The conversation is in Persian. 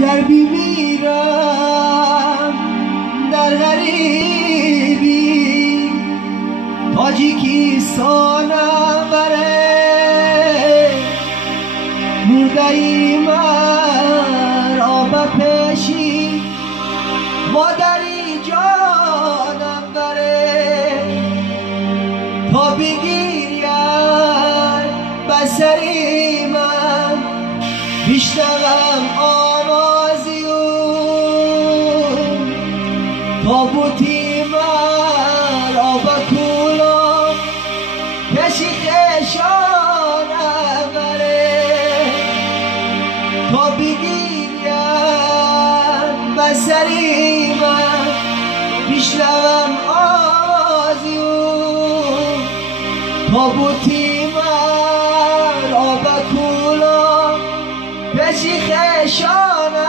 اگر بمیرم در غریبی تاجیکستانم بره مردهی مرا بپشی مادری جانم بره تا بگیریم بسری من بشنوم آوازی اون تابوتی مرا بکولا کشی خشانم بره تا بگیریم بسری من بشنوم آوازی اون تابوتی مرا بکولا کشی خشانم